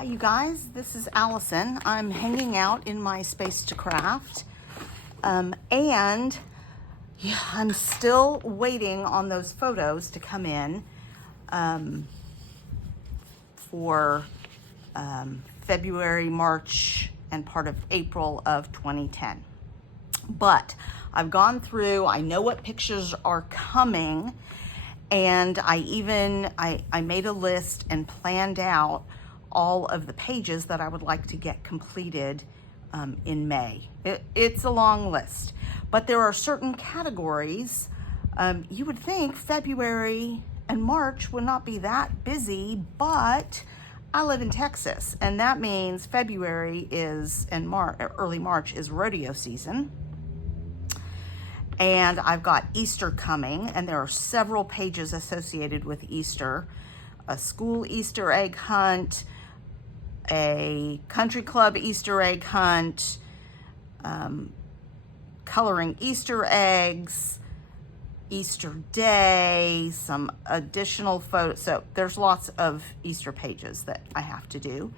Hi you guys, this is Allison. I'm hanging out in my space to craft and I'm still waiting on those photos to come in for February, March, and part of April of 2010. But I've gone through, I know what pictures are coming, and I made a list and planned out all of the pages that I would like to get completed in May. It's a long list, but there are certain categories. You would think February and March would not be that busy, but I live in Texas, and that means February is, and early March is rodeo season. And I've got Easter coming, and there are several pages associated with Easter. A school Easter egg hunt, a country club Easter egg hunt, coloring Easter eggs, Easter Day, some additional photos. So there's lots of Easter pages that I have to do.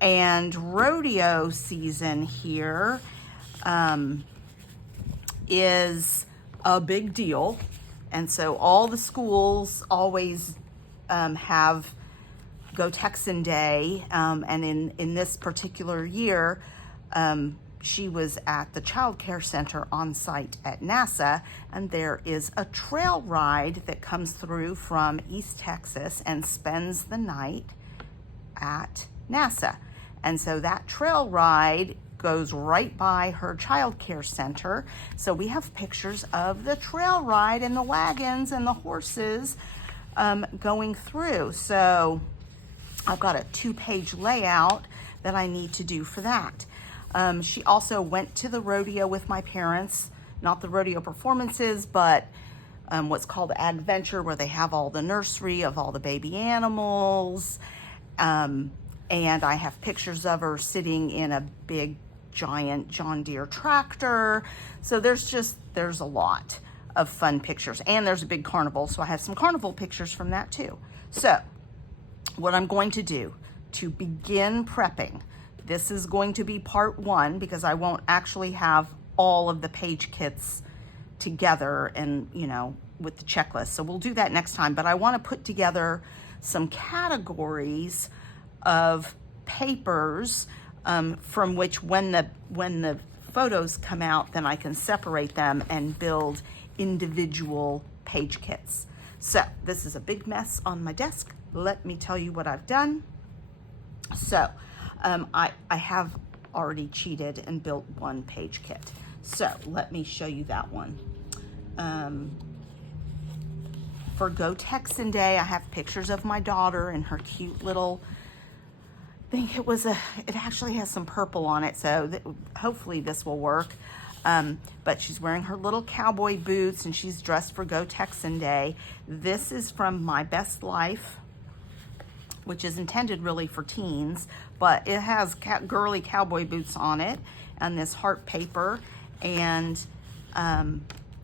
And rodeo season here is a big deal. And so all the schools always have Go Texan Day, and in this particular year, she was at the child care center on site at NASA, and there is a trail ride that comes through from East Texas and spends the night at NASA. And so that trail ride goes right by her child care center. So we have pictures of the trail ride and the wagons and the horses going through. So I've got a 2-page layout that I need to do for that. She also went to the rodeo with my parents, not the rodeo performances, but what's called Adventure, where they have all the nursery of all the baby animals. And I have pictures of her sitting in a big, giant John Deere tractor. So there's a lot of fun pictures. And there's a big carnival, so I have some carnival pictures from that too. So what I'm going to do to begin prepping, this is going to be part 1 because I won't actually have all of the page kits together and, with the checklist. So we'll do that next time, but I want to put together some categories of papers from which when the photos come out, then I can separate them and build individual page kits. So this is a big mess on my desk. Let me tell you what I've done. So I have already cheated and built one page kit. So let me show you that one. For Go Texan Day, I have pictures of my daughter and her cute little, I think it actually has some purple on it, so hopefully this will work. But she's wearing her little cowboy boots and she's dressed for Go Texan Day. This is from My Best Life, which is intended really for teens, but it has girly cowboy boots on it, and this heart paper, and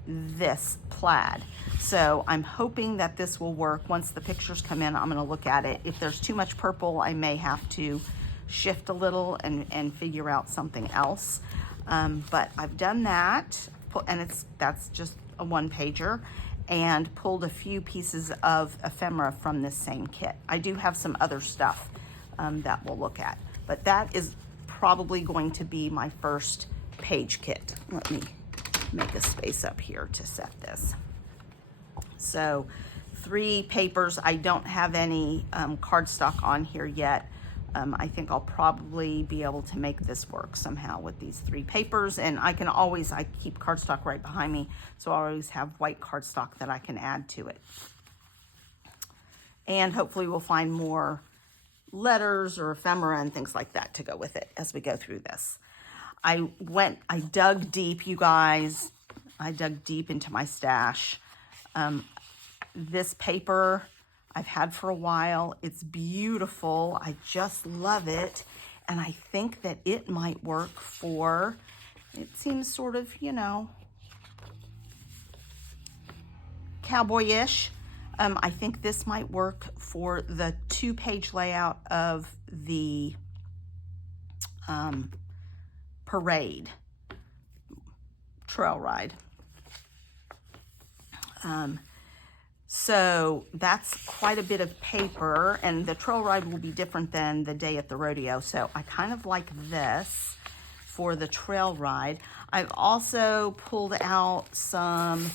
this plaid. So I'm hoping that this will work. Once the pictures come in, I'm going to look at it. If there's too much purple, I may have to shift a little and figure out something else. But I've done that, and that's just a 1-pager, and pulled a few pieces of ephemera from this same kit. I do have some other stuff that we'll look at, but that is probably going to be my first page kit. Let me make a space up here to set this. So 3 papers. I don't have any cardstock on here yet. I think I'll probably be able to make this work somehow with these 3 papers, and I keep cardstock right behind me, so I always have white cardstock that I can add to it. And hopefully we'll find more letters or ephemera and things like that to go with it as we go through this. I dug deep, you guys. I dug deep into my stash. This paper I've had for a while. It's beautiful. I just love it. And I think that it might work for, it seems sort of, cowboy-ish. I think this might work for the 2-page layout of the parade trail ride. So that's quite a bit of paper, and the trail ride will be different than the day at the rodeo. So I kind of like this for the trail ride. I've also pulled out some,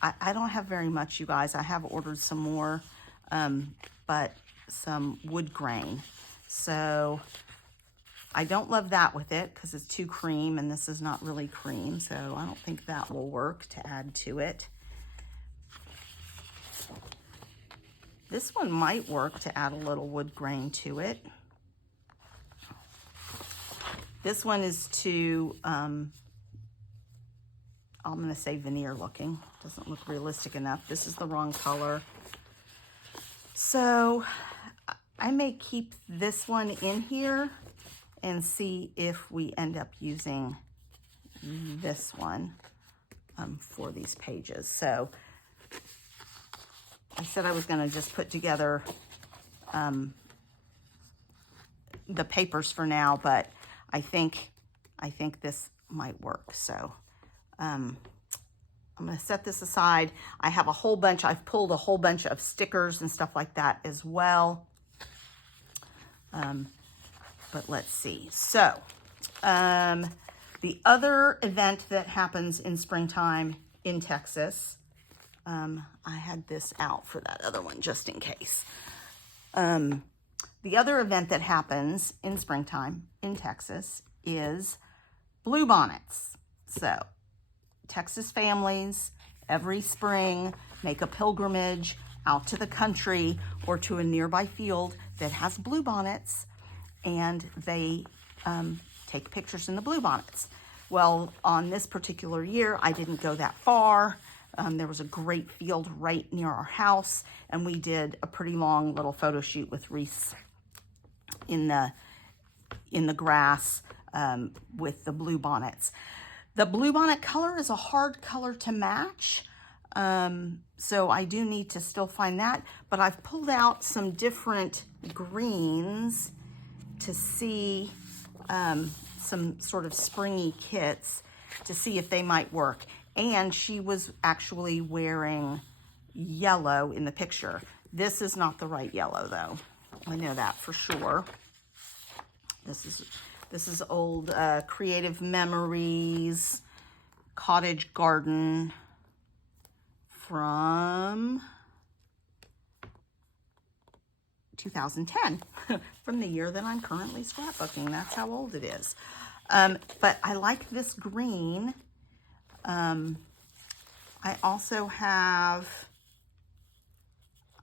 I don't have very much, you guys. I have ordered some more, but some wood grain. So I don't love that with it because it's too cream, and this is not really cream. So I don't think that will work to add to it. This one might work to add a little wood grain to it. This one is too, I'm going to say veneer looking. Doesn't look realistic enough. This is the wrong color. So I may keep this one in here and see if we end up using this one for these pages. So I said I was going to just put together the papers for now, but I think this might work. So I'm going to set this aside. I have a whole bunch. I've pulled a whole bunch of stickers and stuff like that as well. But let's see. So the other event that happens in springtime in Texas, I had this out for that other one just in case. The other event that happens in springtime in Texas is Bluebonnets. So Texas families every spring make a pilgrimage out to the country or to a nearby field that has bluebonnets, and they take pictures in the bluebonnets. Well, on this particular year, I didn't go that far. There was a great field right near our house, and we did a pretty long little photo shoot with Reese in the grass with the bluebonnets. The bluebonnet color is a hard color to match, so I do need to still find that, but I've pulled out some different greens to see some sort of springy kits to see if they might work. And she was actually wearing yellow in the picture. This is not the right yellow though. I know that for sure. This is old Creative Memories Cottage Garden from 2010, from the year that I'm currently scrapbooking. That's how old it is. But I like this green. I also have,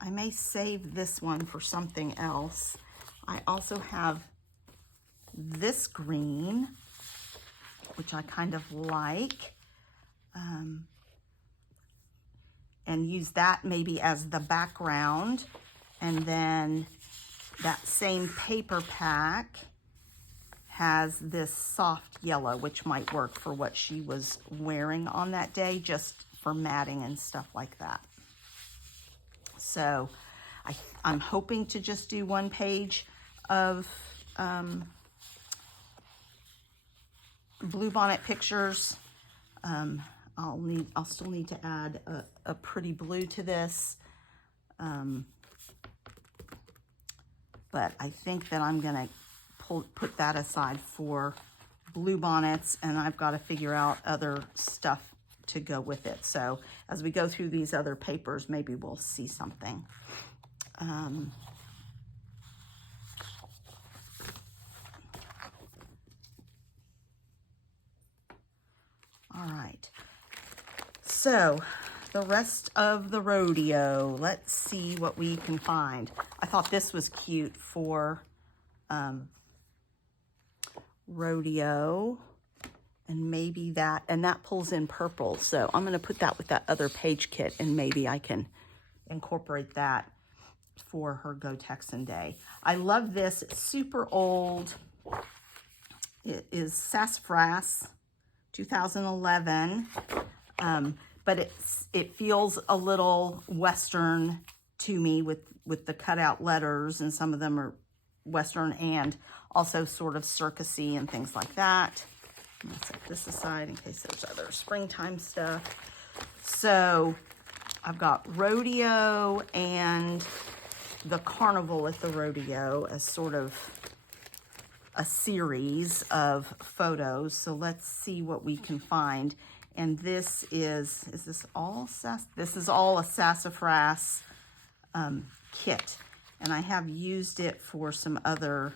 I may save this one for something else. I also have this green, which I kind of like, and use that maybe as the background. And then that same paper pack has this soft yellow, which might work for what she was wearing on that day, just for matting and stuff like that. So I'm hoping to just do one page of bluebonnet pictures. I'll still need to add a pretty blue to this. But I think that I'm gonna put that aside for bluebonnets, and I've got to figure out other stuff to go with it. So as we go through these other papers, maybe we'll see something. All right, so the rest of the rodeo, let's see what we can find. I thought this was cute for rodeo, and maybe that, and that pulls in purple. So I'm gonna put that with that other page kit, and maybe I can incorporate that for her Go Texan Day. I love this. It's super old. It is Sassafras 2011. but it feels a little Western to me with the cutout letters, and some of them are Western and also sort of circusy and things like that. I'm gonna set this aside in case there's other springtime stuff. So I've got Rodeo and the carnival at the rodeo as sort of a series of photos. So let's see what we can find. And this is this all this is all a sassafras kit, and I have used it for some other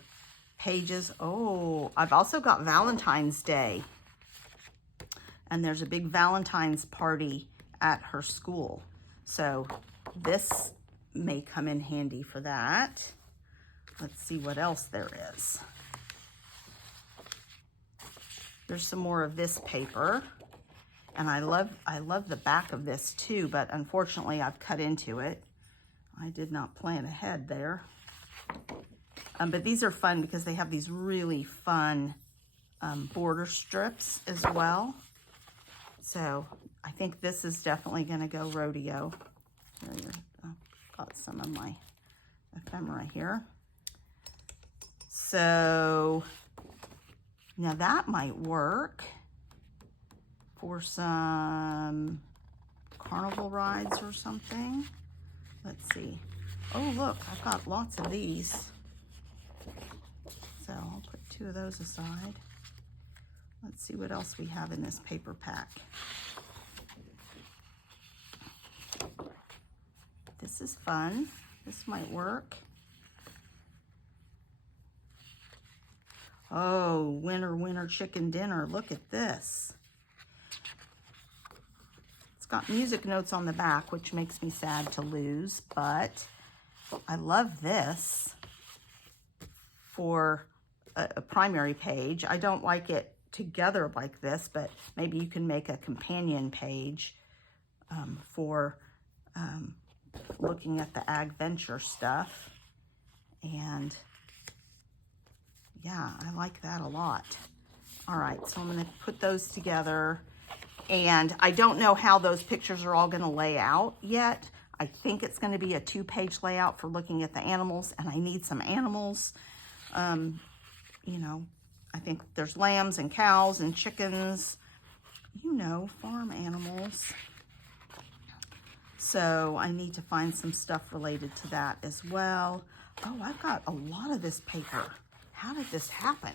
pages. Oh, I've also got Valentine's Day, and there's a big Valentine's party at her school, so this may come in handy for that. Let's see what else there is. There's some more of this paper, and I love the back of this too, but unfortunately I've cut into it. I did not plan ahead there. But these are fun because they have these really fun border strips as well. So I think this is definitely going to go rodeo. Got some of my ephemera here. So now that might work for some carnival rides or something. Let's see. Oh, look, I've got lots of these. So I'll put 2 of those aside. Let's see what else we have in this paper pack. This is fun. This might work. Oh, winter, winter chicken dinner. Look at this. It's got music notes on the back, which makes me sad to lose, but I love this for a primary page. I don't like it together like this, but maybe you can make a companion page for looking at the ag venture stuff. And yeah, I like that a lot. All right, so I'm gonna put those together, and I don't know how those pictures are all gonna lay out yet. I think it's gonna be a 2-page layout for looking at the animals, and I need some animals. You know, I think there's lambs and cows and chickens, you know, farm animals. So I need to find some stuff related to that as well. Oh, I've got a lot of this paper. How did this happen?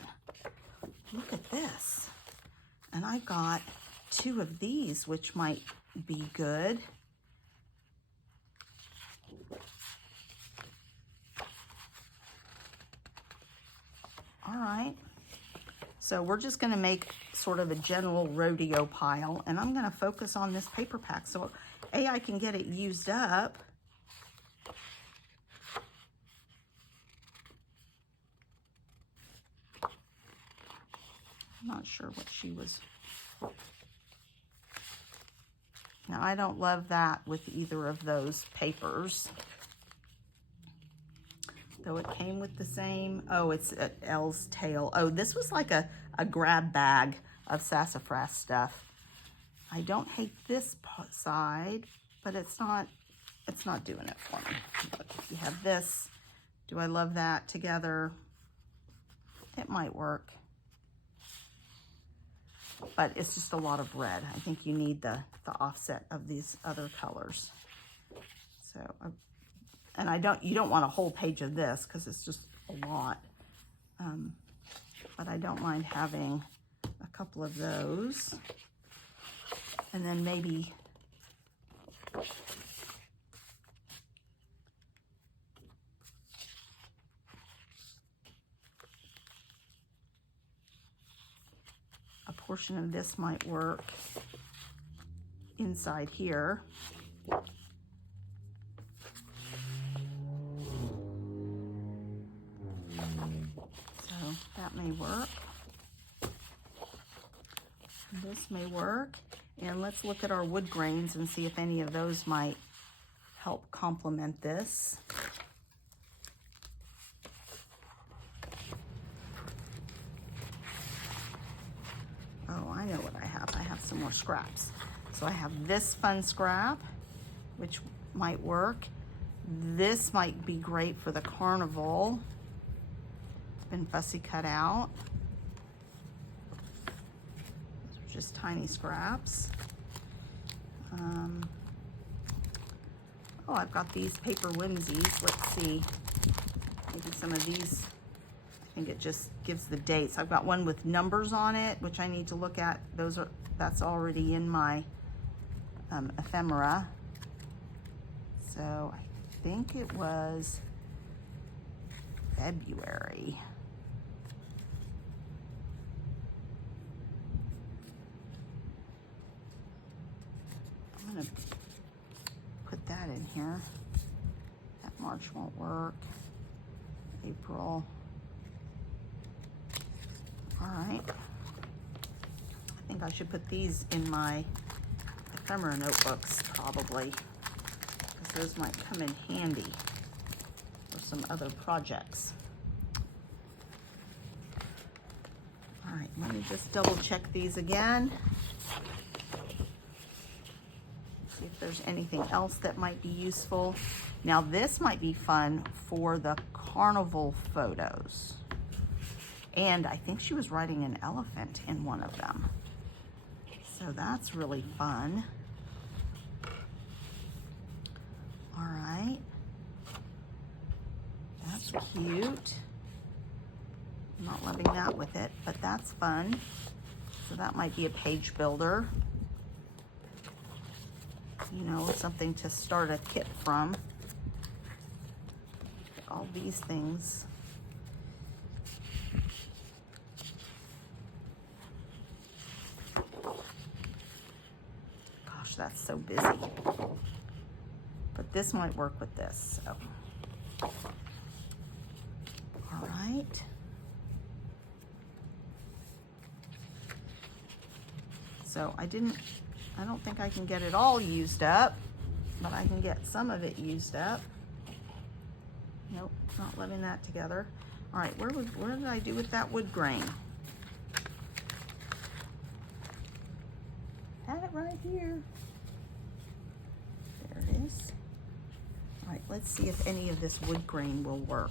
Look at this. And I got 2 of these, which might be good. All right. So we're just going to make sort of a general rodeo pile, and I'm going to focus on this paper pack. So I can get it used up. I'm not sure what she was. Now, I don't love that with either of those papers. Though it came with the same, oh, it's Elle's tail. Oh, this was like a grab bag of sassafras stuff. I don't hate this side, but it's not doing it for me. Look, you have this. Do I love that together? It might work. But it's just a lot of red. I think you need the offset of these other colors. So, and you don't want a whole page of this because it's just a lot. But I don't mind having a couple of those. And then maybe a portion of this might work inside here. So that may work. This may work. And let's look at our wood grains and see if any of those might help complement this. Oh, I know what I have. I have some more scraps. So I have this fun scrap, which might work. This might be great for the carnival. It's been fussy cut out. Those are just tiny scraps. Oh, I've got these paper whimsies. Let's see. Maybe some of these, I think it just gives the dates. I've got one with numbers on it, which I need to look at. That's already in my ephemera. So I think it was February. I'm gonna put that in here. That March won't work. April. All right. I think I should put these in my ephemera notebooks probably, because those might come in handy for some other projects. All right, let me just double check these again. See if there's anything else that might be useful. Now this might be fun for the carnival photos. And I think she was riding an elephant in one of them. So that's really fun. All right. That's cute. I'm not loving that with it, but that's fun. So that might be a page builder. You know, something to start a kit from. All these things. Gosh, that's so busy. But this might work with this, so. All right. So I don't think I can get it all used up, but I can get some of it used up. Nope, not letting that together. All right, where did I do with that wood grain? Had it right here. There it is. All right, let's see if any of this wood grain will work.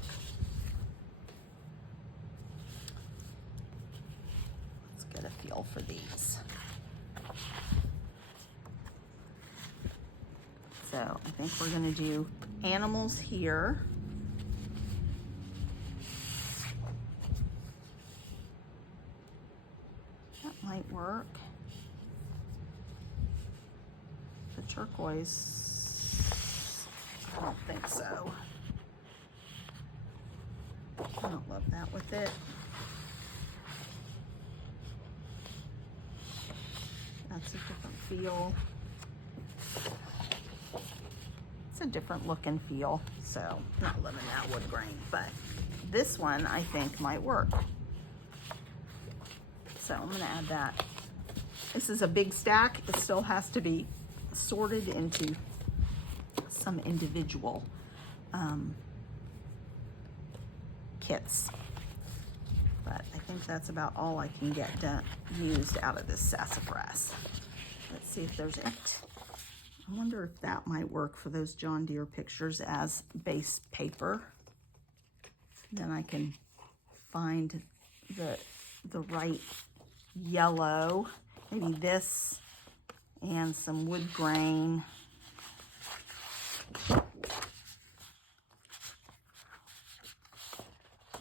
Let's get a feel for these. So I think we're gonna do animals here. That might work. The turquoise, I don't think so. I don't love that with it. That's a different feel. It's a different look and feel, so not loving that wood grain, but this one I think might work. So I'm gonna add that. This is a big stack. It still has to be sorted into some individual kits. But I think that's about all I can get used out of this sassafras. Let's see if there's it. I wonder if that might work for those John Deere pictures as base paper. Then I can find the right yellow, maybe this and some wood grain.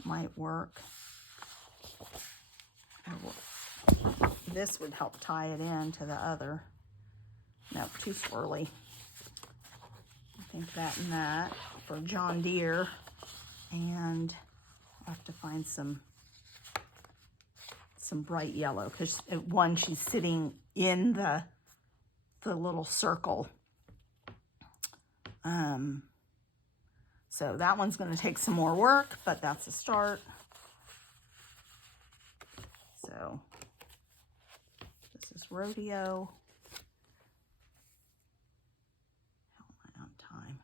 Might work. This would help tie it in to the other. No, too swirly. I think that and that for John Deere. And I'll have to find some bright yellow, because one, she's sitting in the little circle. So that one's going to take some more work, but that's a start. So this is Rodeo. How am I on time?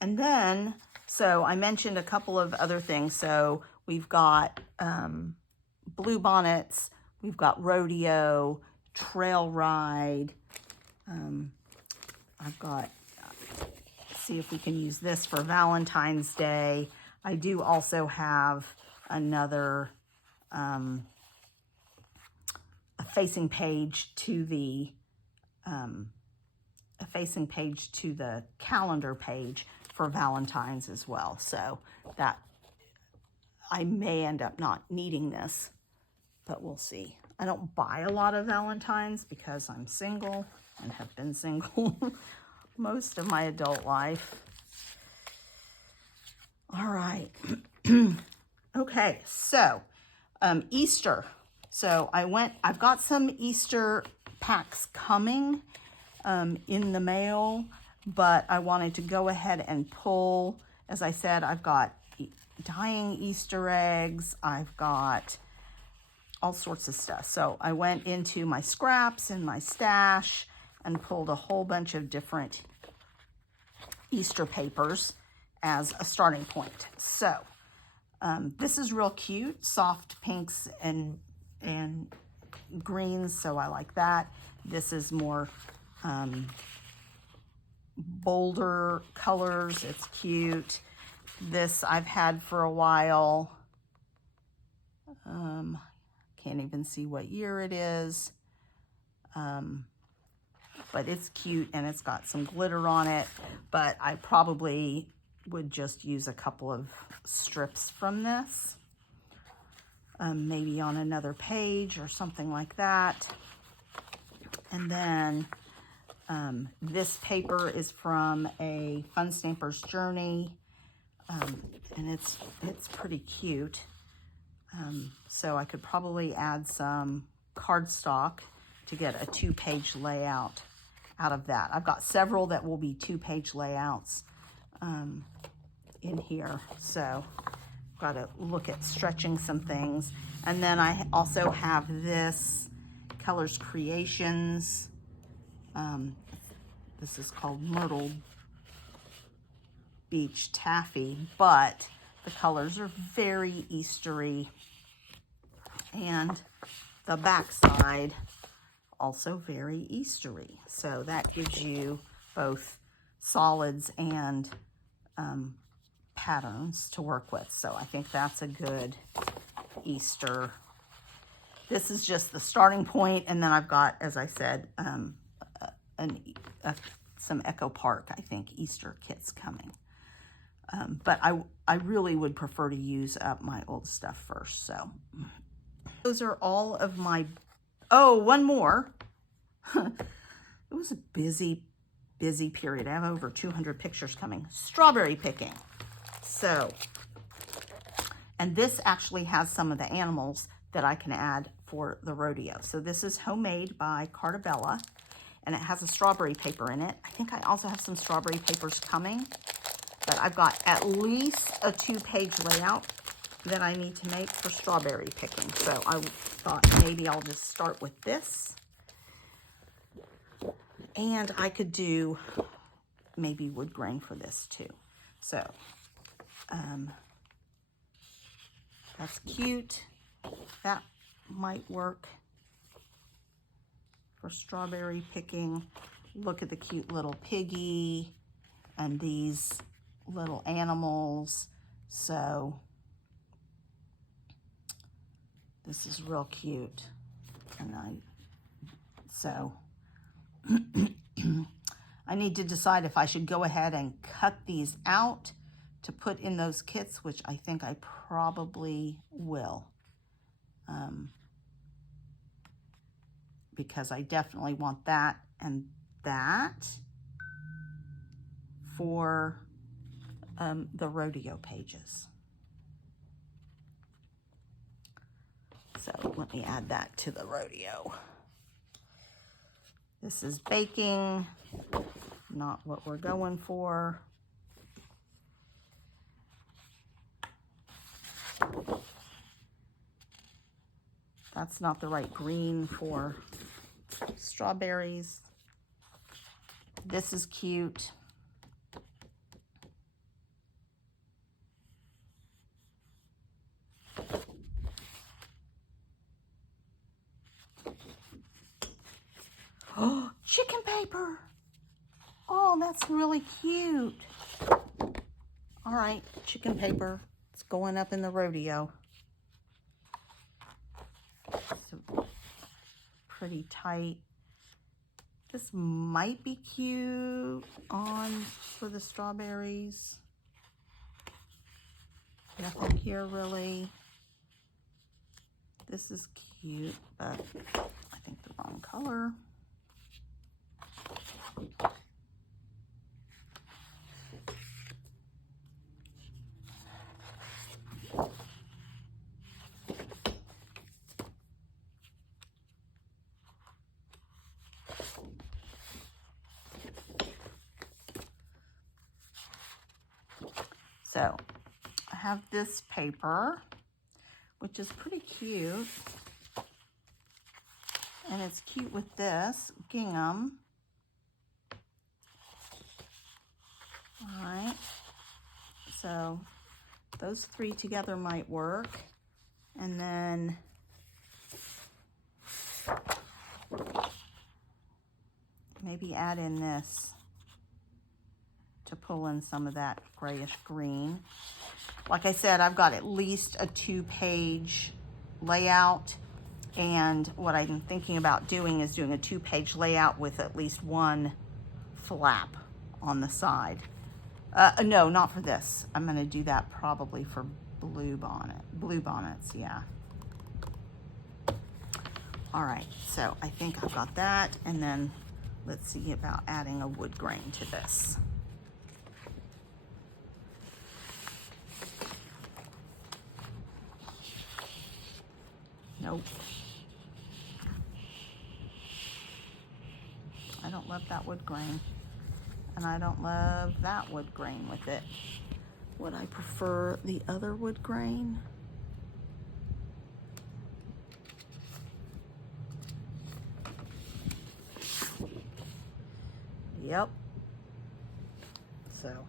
And then, so I mentioned a couple of other things. So we've got Bluebonnets, we've got Rodeo, Trail Ride, I've got, see if we can use this for Valentine's Day. I do also have another a facing page to the calendar page for Valentine's as well. So that I may end up not needing this, but we'll see. I don't buy a lot of Valentines because I'm single and have been single most of my adult life. All right. Okay, so Easter. So I've got some Easter packs coming in the mail, but I wanted to go ahead and pull, as I said, I've got dyeing Easter eggs, I've got all sorts of stuff. So I went into my scraps and my stash and pulled a whole bunch of different Easter papers as a starting point. So this is real cute, soft pinks and greens, so I like that. This is more bolder colors. It's cute. This I've had for a while. Can't even see what year it is. But it's cute and it's got some glitter on it. But I probably would just use a couple of strips from this. Maybe on another page or something like that. And then this paper is from a Fun Stamper's Journey, and it's pretty cute. So I could probably add some cardstock to get a 2-page layout out of that. I've got several that will be 2-page layouts in here, so got to look at stretching some things. And then I also have this Colors Creations. This is called Myrtle Beach Taffy, but the colors are very Eastery. And the back side also very Eastery. So that gives you both solids and patterns to work with. So I think that's a good Easter. This is just the starting point, and then I've got, as I said, some Echo Park, I think, Easter kits coming. But I really would prefer to use up my old stuff first. So those are all of my, oh, one more. It was a busy period. I have over 200 pictures coming. Strawberry picking. So, and this actually has some of the animals that I can add for the rodeo. So this is homemade by Cartabella, and it has a strawberry paper in it. I think I also have some strawberry papers coming, but I've got at least a 2-page layout that I need to make for strawberry picking. So I thought maybe I'll just start with this. And I could do maybe wood grain for this too. So that's cute. That might work for strawberry picking. Look at the cute little piggy and these little animals. So this is real cute. And I need to decide if I should go ahead and cut these out to put in those kits, which I think I probably will. Because I definitely want that and that for the rodeo pages. So let me add that to the rodeo. This is baking, not what we're going for. That's not the right green for strawberries. This is cute. Oh, chicken paper. Oh, that's really cute. All right, chicken paper. It's going up in the rodeo. So pretty tight. This might be cute on for the strawberries. Nothing here really. This is cute, but I think the wrong color. So I have this paper, which is pretty cute. And it's cute with this gingham. All right. So those three together might work. And then maybe add in this to pull in some of that grayish green. Like I said, I've got at least a 2-page layout, and what I'm thinking about doing is doing a 2-page layout with at least one flap on the side. No, not for this. I'm gonna do that probably for Bluebonnets, yeah. All right, so I think I've got that, and then let's see about adding a wood grain to this. Nope. I don't love that wood grain. And I don't love that wood grain with it. Would I prefer the other wood grain? Yep. So.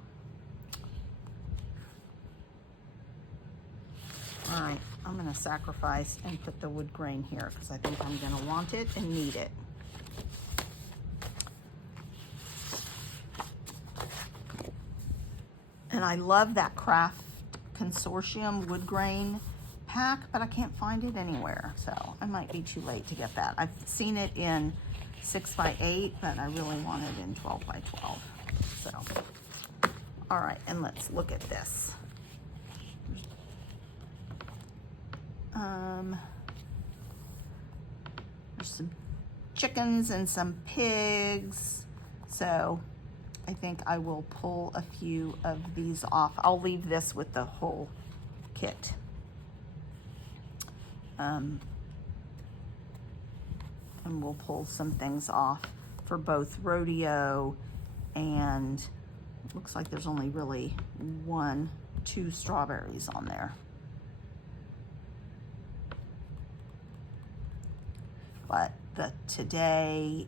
All right, I'm gonna sacrifice and put the wood grain here because I think I'm gonna want it and need it. And I love that Craft Consortium wood grain pack, but I can't find it anywhere. So I might be too late to get that. I've seen it in 6x8, but I really want it in 12x12. So, all right, and let's look at this. There's some chickens and some pigs. So I think I will pull a few of these off. I'll leave this with the whole kit. And we'll pull some things off for both Rodeo and looks like there's only really 2 strawberries on there. But the today,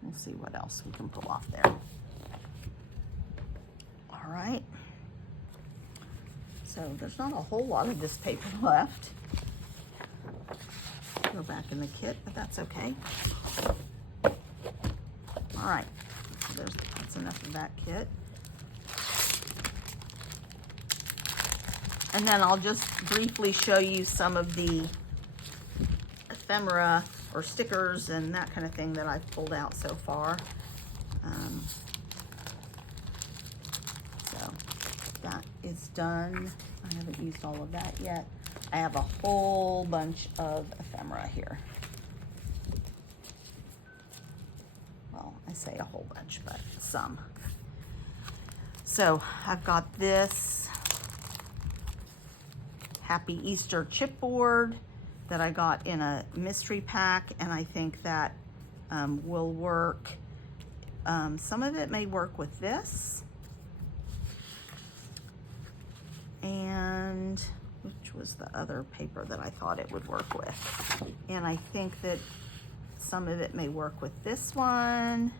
we'll see what else we can pull off there. All right. So there's not a whole lot of this paper left. Go back in the kit, but that's okay. All right, that's enough of that kit. And then I'll just briefly show you some of the ephemera or stickers and that kind of thing that I've pulled out so far. So that is done. I haven't used all of that yet. I have a whole bunch of ephemera here. Well, I say a whole bunch, but some. So I've got this Happy Easter chipboard that I got in a mystery pack, and I think that will work. Some of it may work with this, and which was the other paper that I thought it would work with. And I think that some of it may work with this one.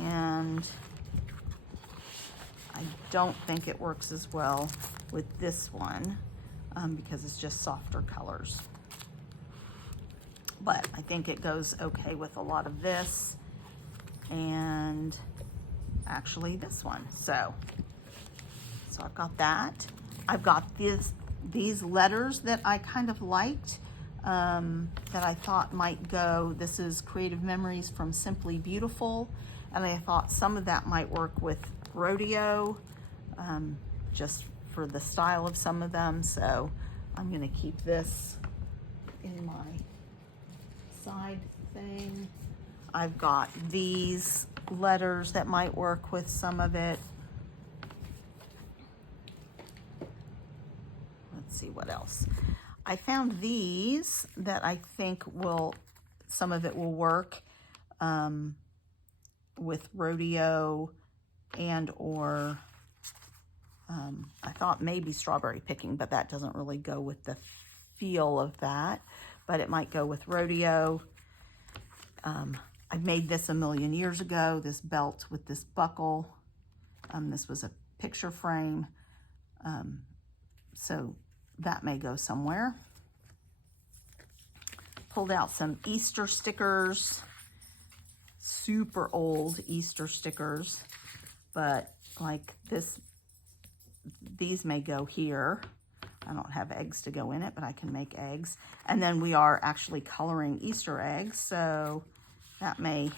And don't think it works as well with this one because it's just softer colors. But I think it goes okay with a lot of this and actually this one. So I've got that. I've got these letters that I kind of liked that I thought might go. This is Creative Memories from Simply Beautiful, and I thought some of that might work with Rodeo, just for the style of some of them. So I'm going to keep this in my side thing. I've got these letters that might work with some of it. Let's see what else. I found these that I think some of it will work with Rodeo and or I thought maybe Strawberry Picking, but that doesn't really go with the feel of that, but it might go with Rodeo. I made this a million years ago, this belt with this buckle. This was a picture frame, so that may go somewhere. Pulled out some Easter stickers, super old Easter stickers, but like these may go here. I don't have eggs to go in it, but I can make eggs. And then we are actually coloring Easter eggs, so that may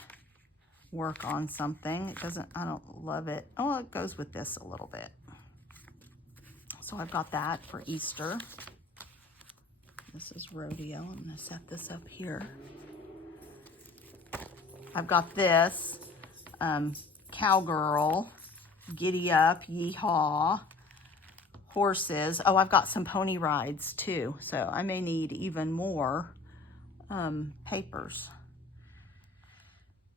work on something. It doesn't, I don't love it. Oh, it goes with this a little bit. So I've got that for Easter. This is Rodeo. I'm going to set this up here. I've got this Cowgirl, Giddy Up, Yeehaw, Horses. Oh, I've got some pony rides too, so I may need even more papers.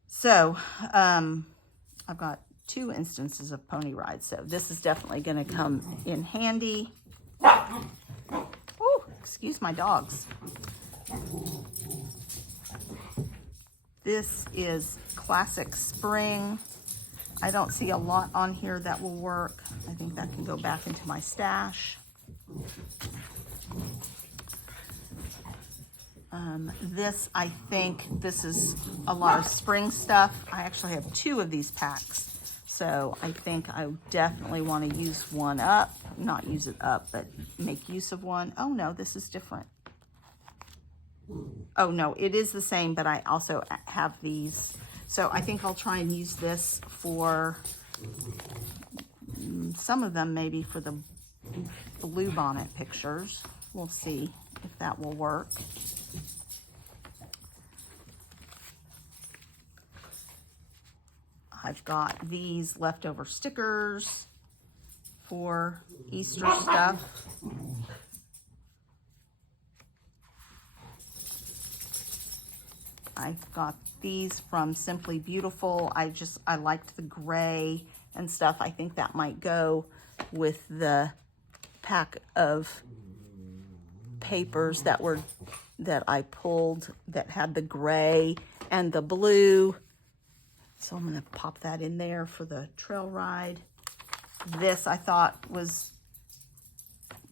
So I've got 2 instances of pony rides, so this is definitely going to come in handy. Oh, excuse my dogs. This is Classic Spring. I don't see a lot on here that will work. I think that can go back into my stash. This, I think this is a lot of spring stuff. I actually have 2 of these packs. So I think I definitely want to use one up. Not use it up, but make use of one. Oh no, this is different. Oh no, it is the same, but I also have these. So I think I'll try and use this for some of them, maybe for the Bluebonnet pictures. We'll see if that will work. I've got these leftover stickers for Easter stuff. I've got these from Simply Beautiful. I liked the gray and stuff. I think that might go with the pack of papers that I pulled that had the gray and the blue. So I'm going to pop that in there for the trail ride. This I thought was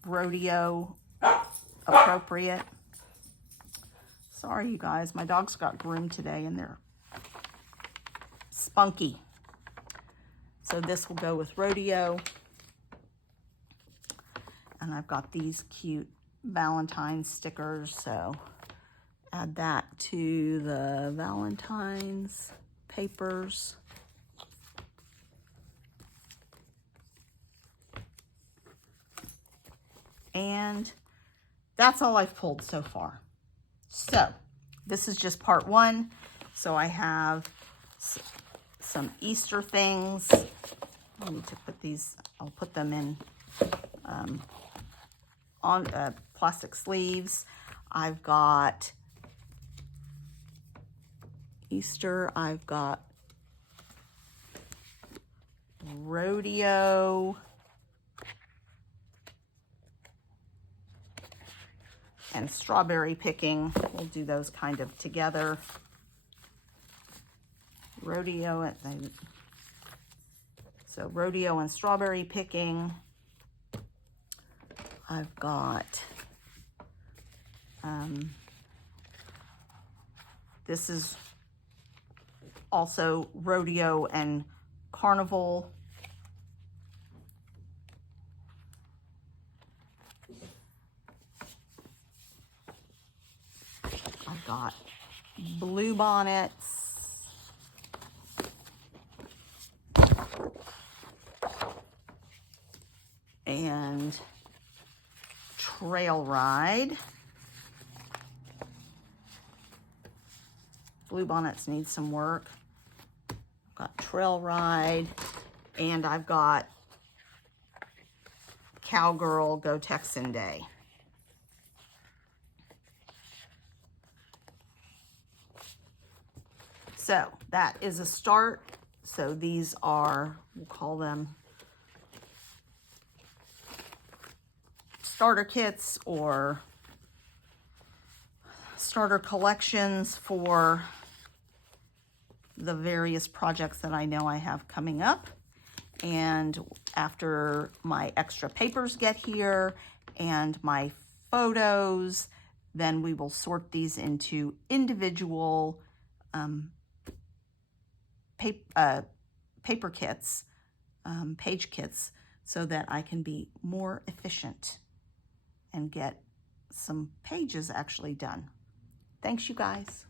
Rodeo appropriate. Sorry, you guys. My dogs got groomed today and they're spunky. So this will go with Rodeo. And I've got these cute Valentine's stickers. So add that to the Valentine's papers. And that's all I've pulled so far. So this is just part 1. So I have some Easter things. I need to put these, I'll put them in on plastic sleeves. I've got Easter, I've got Rodeo, and Strawberry Picking. We'll do those kind of together. Rodeo, So rodeo and strawberry picking. I've got, this is also rodeo and carnival. I've got Bluebonnets. And trail ride. Bluebonnets need some work. I've got trail ride, and I've got Cowgirl Go Texan Day. So that is a start. So these are, we'll call them starter kits or starter collections for the various projects that I know I have coming up. And after my extra papers get here and my photos, then we will sort these into individual paper kits, page kits, so that I can be more efficient and get some pages actually done. Thanks, you guys.